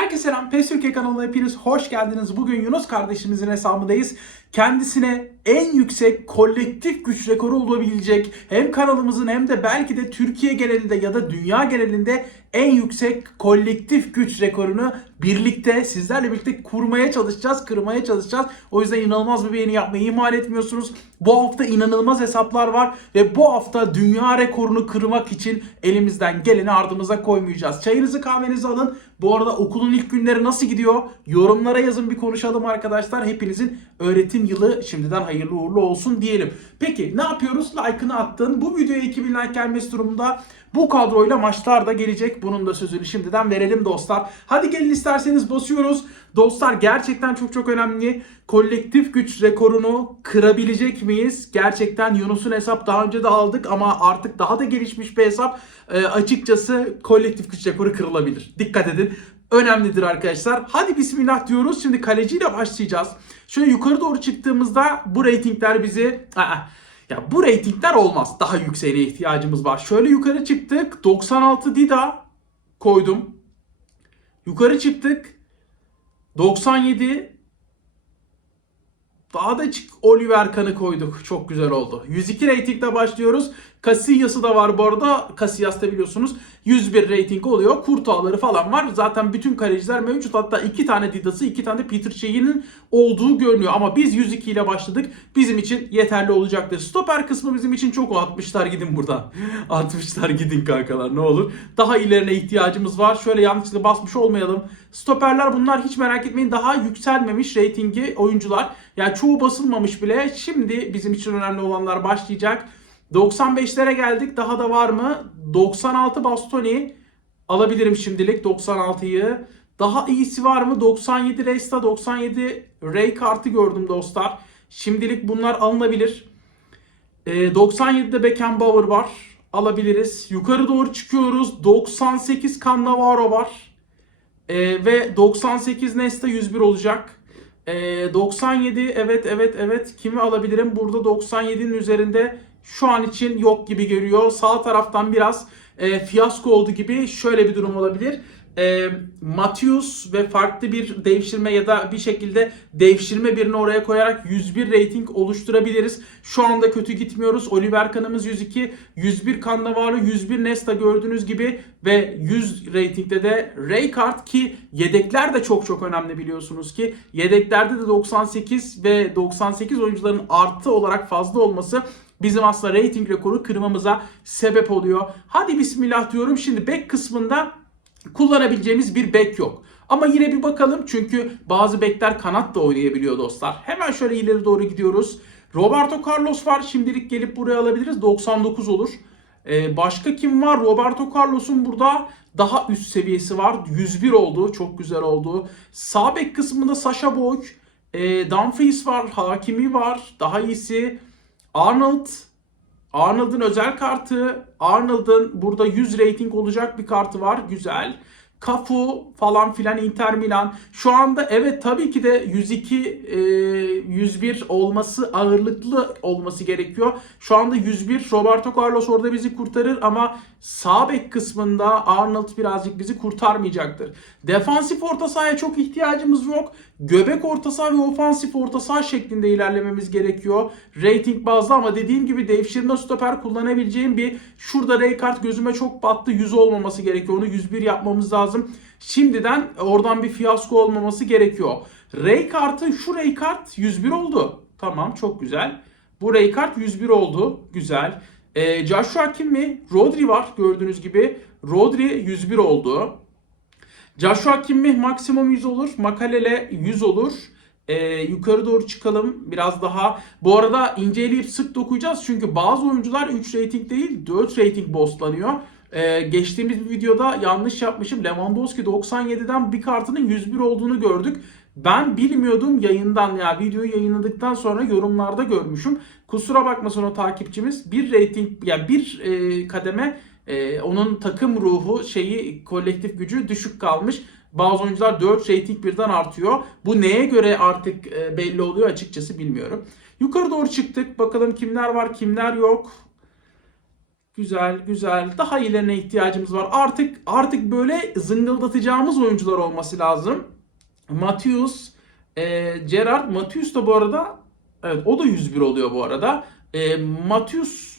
Herkese selam. PES Türkiye kanalına hepiniz hoş geldiniz. Bugün Yunus kardeşimizin hesabındayız. Kendisine en yüksek kolektif güç rekoru olabilecek hem kanalımızın hem de belki de Türkiye genelinde ya da dünya genelinde en yüksek kolektif güç rekorunu birlikte sizlerle birlikte kurmaya çalışacağız, kırmaya çalışacağız. O yüzden inanılmaz bir beğeni yapmayı ihmal etmiyorsunuz. Bu hafta inanılmaz hesaplar var ve bu hafta dünya rekorunu kırmak için elimizden geleni ardımıza koymayacağız. Çayınızı kahvenizi alın. Bu arada okulun ilk günleri nasıl gidiyor? Yorumlara yazın bir konuşalım arkadaşlar. Hepinizin öğretim yılı şimdiden hayırlı uğurlu olsun diyelim. Peki ne yapıyoruz? Like'ını attın. Bu videoya 2000 like gelmesi durumunda bu kadroyla maçlar da gelecek. Bunun da sözünü şimdiden verelim dostlar. Hadi gelin isterseniz basıyoruz. Dostlar gerçekten çok çok önemli. Kolektif güç rekorunu kırabilecek miyiz? Gerçekten Yunus'un hesap daha önce de aldık ama artık daha da gelişmiş bir hesap. Ee, açıkçası kolektif güç rekoru kırılabilir. Dikkat edin. Önemlidir arkadaşlar. Hadi bismillah diyoruz. Şimdi kaleciyle başlayacağız. Şöyle yukarı doğru çıktığımızda bu reytingler bizi... Aa, ya bu reytingler olmaz. Daha yükseğine ihtiyacımız var. Şöyle yukarı çıktık. 96 Dida koydum. Yukarı çıktık. 97 daha da çık Oliver Kahn'ı koyduk. Çok güzel oldu. 102 ratingle başlıyoruz. Casillas'ı da var bu arada. Casillas da biliyorsunuz 101 rating oluyor. Kurtağları falan var. Zaten bütün kaleciler mevcut. Hatta iki tane Didas'ı, iki tane de Peter Shea olduğu görünüyor. Ama biz 102 ile başladık. Bizim için yeterli olacaktır. Stoper kısmı bizim için çok o. 60'lar gidin buradan. 60'lar gidin kankalar ne olur. Daha ilerine ihtiyacımız var. Şöyle yanlışlıkla basmış olmayalım. Stoperler bunlar hiç merak etmeyin. Daha yükselmemiş ratingi oyuncular. Yani çoğu basılmamış bile. Şimdi bizim için önemli olanlar başlayacak. 95'lere geldik. Daha da var mı? 96 Bastoni alabilirim şimdilik 96'yı. Daha iyisi var mı? 97 Resta, 97 Ray kartı gördüm dostlar. Şimdilik bunlar alınabilir. Ee, 97'de Beckenbauer var. Alabiliriz. Yukarı doğru çıkıyoruz. 98 Cannavaro var. Ee, ve 98 Nesta 101 olacak. Ee, 97 evet evet evet kimi alabilirim? Burada 97'nin üzerinde şu an için yok gibi görüyor. Sağ taraftan biraz e, fiyasko oldu gibi şöyle bir durum olabilir. E, Matius ve farklı bir devşirme ya da bir şekilde devşirme birini oraya koyarak 101 rating oluşturabiliriz. Şu anda kötü gitmiyoruz. Oliver Kahn'ımız 102, 101 Cannavaro, 101 Nesta gördüğünüz gibi ve 100 ratingde de Raykart ki yedekler de çok çok önemli biliyorsunuz ki. Yedeklerde de 98 ve 98 oyuncuların artı olarak fazla olması bizim aslında rating rekoru kırmamıza sebep oluyor. Hadi bismillah diyorum. Şimdi back kısmında kullanabileceğimiz bir back yok. Ama yine bir bakalım çünkü bazı bekler kanat da oynayabiliyor dostlar. Hemen şöyle ileri doğru gidiyoruz. Roberto Carlos var. Şimdilik gelip buraya alabiliriz. 99 olur. Ee, başka kim var? Roberto Carlos'un burada daha üst seviyesi var. 101 oldu. Çok güzel oldu. Sağ bek kısmında Sasha Boy. E, Dumfries var. Hakimi var. Daha iyisi. Arnold Arnold'un özel kartı. Arnold'un burada 100 rating olacak bir kartı var. Güzel. Cafu falan filan Inter Milan. Şu anda evet tabii ki de 102 e, 101 olması ağırlıklı olması gerekiyor. Şu anda 101 Roberto Carlos orada bizi kurtarır ama sağ bek kısmında Arnold birazcık bizi kurtarmayacaktır. Defansif orta sahaya çok ihtiyacımız yok. Göbek orta saha ve ofansif orta saha şeklinde ilerlememiz gerekiyor. Rating bazlı ama dediğim gibi devşirme stoper kullanabileceğim bir şurada Raykart gözüme çok battı. 100 olmaması gerekiyor. Onu 101 yapmamız lazım. Şimdiden oradan bir fiyasko olmaması gerekiyor. Raykart'ın şu Raykart 101 oldu. Tamam çok güzel. Bu Raykart 101 oldu. Güzel. Ee, Joshua kim mi? Rodri var gördüğünüz gibi. Rodri 101 oldu. Joshua Kimmih maksimum 100 olur. Makalele 100 olur. Ee, yukarı doğru çıkalım biraz daha. Bu arada inceleyip sık dokuyacağız. Çünkü bazı oyuncular 3 rating değil 4 rating boostlanıyor. Ee, geçtiğimiz videoda yanlış yapmışım. Lewandowski 97'den bir kartının 101 olduğunu gördük. Ben bilmiyordum yayından ya videoyu yayınladıktan sonra yorumlarda görmüşüm. Kusura bakmasın o takipçimiz. Bir rating yani bir e, kademe ee, onun takım ruhu şeyi kolektif gücü düşük kalmış. Bazı oyuncular 4 rating birden artıyor. Bu neye göre artık e, belli oluyor açıkçası bilmiyorum. Yukarı doğru çıktık. Bakalım kimler var kimler yok. Güzel, güzel. Daha iyilerine ihtiyacımız var. Artık artık böyle zıngıldatacağımız oyuncular olması lazım. Matius, e, Gerard, Matius da bu arada evet o da 101 oluyor bu arada. E, Matius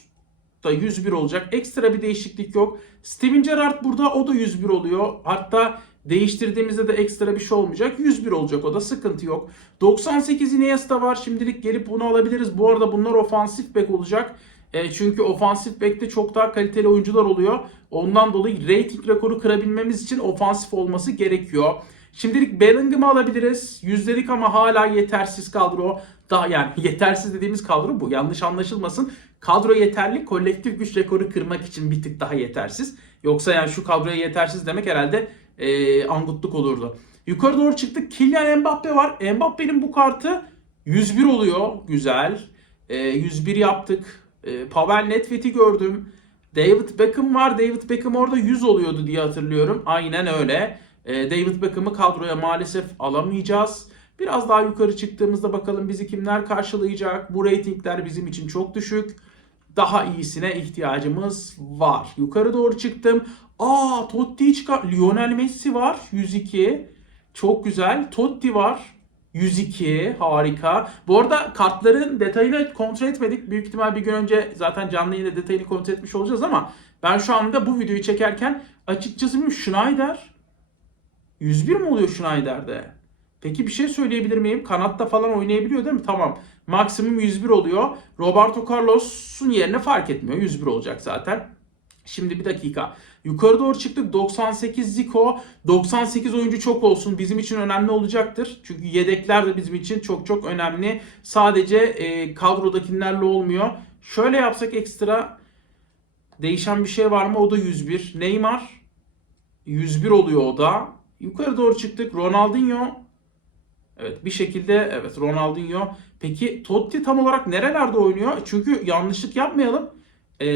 da 101 olacak. Ekstra bir değişiklik yok. Steven Gerrard burada o da 101 oluyor. Hatta değiştirdiğimizde de ekstra bir şey olmayacak. 101 olacak o da sıkıntı yok. 98 Iniesta var. Şimdilik gelip bunu alabiliriz. Bu arada bunlar ofansif bek olacak. E, çünkü ofansif bekte çok daha kaliteli oyuncular oluyor. Ondan dolayı rating rekoru kırabilmemiz için ofansif olması gerekiyor. Şimdilik Bellingham'ı alabiliriz. Yüzdelik ama hala yetersiz kadro. Daha yani yetersiz dediğimiz kadro bu. Yanlış anlaşılmasın. Kadro yeterli. Kolektif güç rekoru kırmak için bir tık daha yetersiz. Yoksa yani şu kadroya yetersiz demek herhalde e, angutluk olurdu. Yukarı doğru çıktık. Kylian Mbappe var. Mbappe'nin bu kartı 101 oluyor. Güzel. E, 101 yaptık. E, Pavel Nedved'i gördüm. David Beckham var. David Beckham orada 100 oluyordu diye hatırlıyorum. Aynen öyle. E, David Beckham'ı kadroya maalesef alamayacağız. Biraz daha yukarı çıktığımızda bakalım bizi kimler karşılayacak. Bu reytingler bizim için çok düşük. Daha iyisine ihtiyacımız var. Yukarı doğru çıktım. Aa Totti çıkar. Lionel Messi var 102. Çok güzel. Totti var. 102 harika. Bu arada kartların detayını kontrol etmedik. Büyük ihtimal bir gün önce zaten canlı yayında detayını kontrol etmiş olacağız ama ben şu anda bu videoyu çekerken açıkçası bilmiyorum Schneider 101 mi oluyor Schneider'de? Peki bir şey söyleyebilir miyim? Kanatta falan oynayabiliyor değil mi? Tamam. Maksimum 101 oluyor. Roberto Carlos'un yerine fark etmiyor. 101 olacak zaten. Şimdi bir dakika. Yukarı doğru çıktık. 98 Zico. 98 oyuncu çok olsun. Bizim için önemli olacaktır. Çünkü yedekler de bizim için çok çok önemli. Sadece e, kadrodakilerle olmuyor. Şöyle yapsak ekstra değişen bir şey var mı? O da 101. Neymar 101 oluyor o da. Yukarı doğru çıktık. Ronaldinho Evet bir şekilde evet Ronaldinho. Peki Totti tam olarak nerelerde oynuyor? Çünkü yanlışlık yapmayalım. E,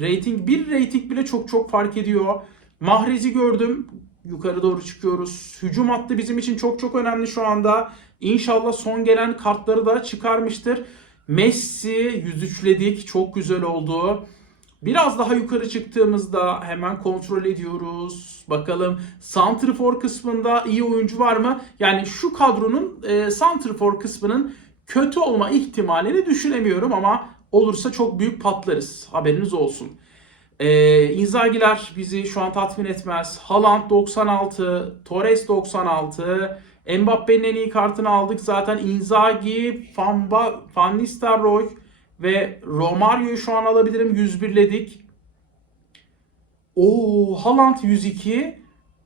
rating bir rating bile çok çok fark ediyor. Mahrez'i gördüm. Yukarı doğru çıkıyoruz. Hücum hattı bizim için çok çok önemli şu anda. İnşallah son gelen kartları da çıkarmıştır. Messi 103'ledik. Çok güzel oldu. Biraz daha yukarı çıktığımızda hemen kontrol ediyoruz. Bakalım Santrifor kısmında iyi oyuncu var mı? Yani şu kadronun e, Santrifor kısmının kötü olma ihtimalini düşünemiyorum ama olursa çok büyük patlarız. Haberiniz olsun. E, Inzaghi'ler bizi şu an tatmin etmez. Haaland 96, Torres 96, Mbappe'nin en iyi kartını aldık zaten. Inzaghi, Van, ba Van Nistelrooy, ve Romario'yu şu an alabilirim. 101'ledik. Oo, Haaland 102.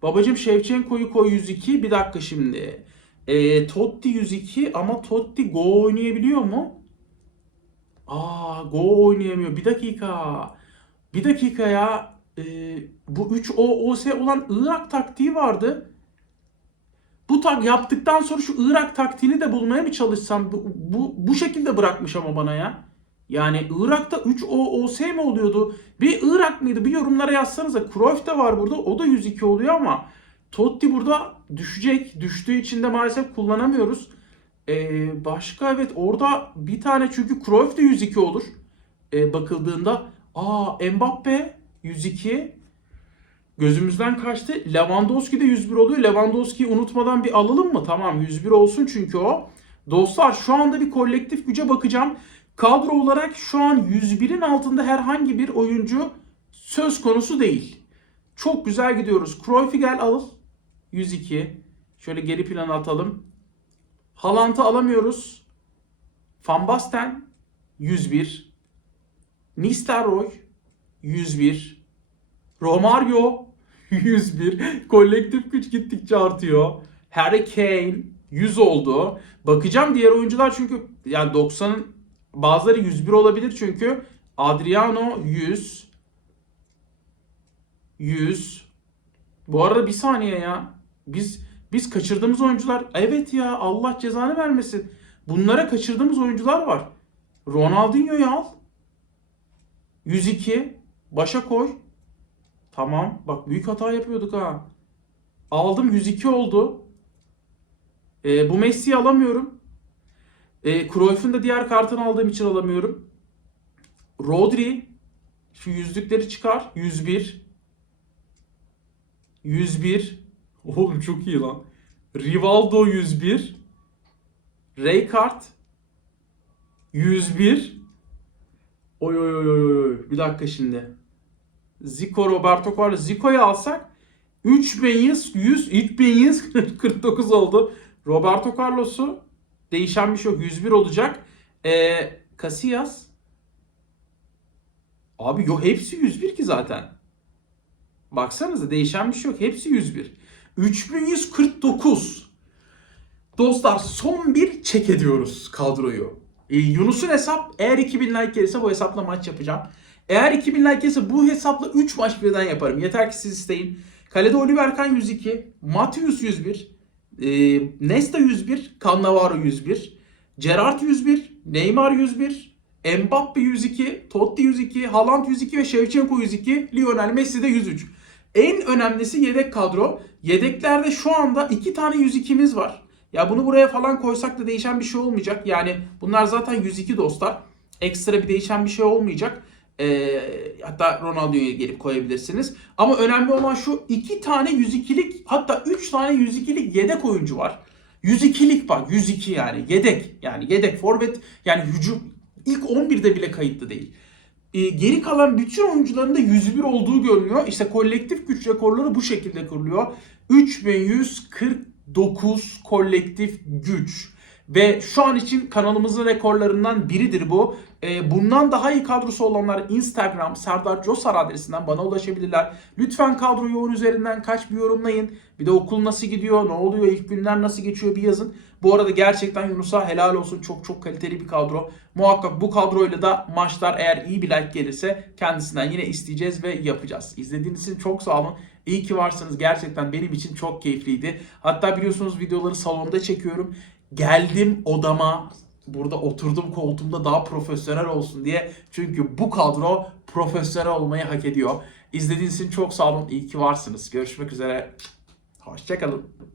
Babacım Shevchenko'yu koy 102. Bir dakika şimdi. E, Totti 102 ama Totti Go oynayabiliyor mu? Aa, Go oynayamıyor. Bir dakika. Bir dakika ya. E, bu 3 OOS olan Irak taktiği vardı. Bu tak yaptıktan sonra şu Irak taktiğini de bulmaya mı çalışsam? Bu, bu, bu şekilde bırakmış ama bana ya. Yani Irak'ta 3 OOS mi oluyordu? Bir Irak mıydı? Bir yorumlara yazsanıza. Cruyff de var burada. O da 102 oluyor ama Totti burada düşecek. Düştüğü için de maalesef kullanamıyoruz. Ee, başka evet orada bir tane çünkü Cruyff de 102 olur. Ee, bakıldığında. Aa Mbappe 102. Gözümüzden kaçtı. Lewandowski de 101 oluyor. Lewandowski'yi unutmadan bir alalım mı? Tamam 101 olsun çünkü o. Dostlar şu anda bir kolektif güce bakacağım. Kadro olarak şu an 101'in altında herhangi bir oyuncu söz konusu değil. Çok güzel gidiyoruz. Cruyff'i gel al. 102. Şöyle geri plana atalım. Haaland'ı alamıyoruz. Van Basten 101. Nistelrooy 101. Romario 101. Kolektif güç gittikçe artıyor. Harry Kane 100 oldu. Bakacağım diğer oyuncular çünkü yani 90'ın Bazıları 101 olabilir çünkü Adriano 100 100 Bu arada bir saniye ya. Biz biz kaçırdığımız oyuncular evet ya Allah cezanı vermesin. Bunlara kaçırdığımız oyuncular var. Ronaldinho'yu al. 102 başa koy. Tamam. Bak büyük hata yapıyorduk ha. Aldım 102 oldu. E, bu Messi'yi alamıyorum. E, Cruyff'un da diğer kartını aldığım için alamıyorum. Rodri Şu yüzlükleri çıkar. 101. 101. Oğlum çok iyi lan. Rivaldo 101. Raykart 101. Oy oy oy oy oy. Bir dakika şimdi. Zico Roberto Carlos. Zico'yu alsak 3100 100 3149 oldu. Roberto Carlos'u değişen bir şey yok. 101 olacak. Ee, Casillas Abi yok hepsi 101 ki zaten. Baksanıza değişen bir şey yok. Hepsi 101. 3149. Dostlar son bir çek ediyoruz kadroyu. Ee, Yunus'un hesap eğer 2000 like gelirse bu hesapla maç yapacağım. Eğer 2000 like gelirse bu hesapla 3 maç birden yaparım. Yeter ki siz isteyin. Kalede Oliver Kahn 102, Matius 101, e, Nesta 101, Cannavaro 101, Gerrard 101, Neymar 101, Mbappe 102, Totti 102, Haaland 102 ve Shevchenko 102, Lionel Messi de 103. En önemlisi yedek kadro. Yedeklerde şu anda 2 tane 102'miz var. Ya bunu buraya falan koysak da değişen bir şey olmayacak. Yani bunlar zaten 102 dostlar. Ekstra bir değişen bir şey olmayacak. Ee, hatta Ronaldo'yu gelip koyabilirsiniz. Ama önemli olan şu iki tane 102'lik hatta 3 tane 102'lik yedek oyuncu var. 102'lik bak 102 yani yedek yani yedek forvet yani hücum ilk 11'de bile kayıtlı değil. Ee, geri kalan bütün oyuncuların da 101 olduğu görünüyor. İşte kolektif güç rekorları bu şekilde kuruluyor. 3149 kolektif güç. Ve şu an için kanalımızın rekorlarından biridir bu. Ee, bundan daha iyi kadrosu olanlar Instagram Serdar Cosar adresinden bana ulaşabilirler. Lütfen kadroyu onun üzerinden kaç bir yorumlayın. Bir de okul nasıl gidiyor, ne oluyor, ilk günler nasıl geçiyor bir yazın. Bu arada gerçekten Yunus'a helal olsun. Çok çok kaliteli bir kadro. Muhakkak bu kadroyla da maçlar eğer iyi bir like gelirse kendisinden yine isteyeceğiz ve yapacağız. İzlediğiniz için çok sağ olun. İyi ki varsınız. Gerçekten benim için çok keyifliydi. Hatta biliyorsunuz videoları salonda çekiyorum. Geldim odama burada oturdum koltuğumda daha profesyonel olsun diye. Çünkü bu kadro profesyonel olmayı hak ediyor. İzlediğiniz için çok sağ olun. İyi ki varsınız. Görüşmek üzere. Hoşçakalın.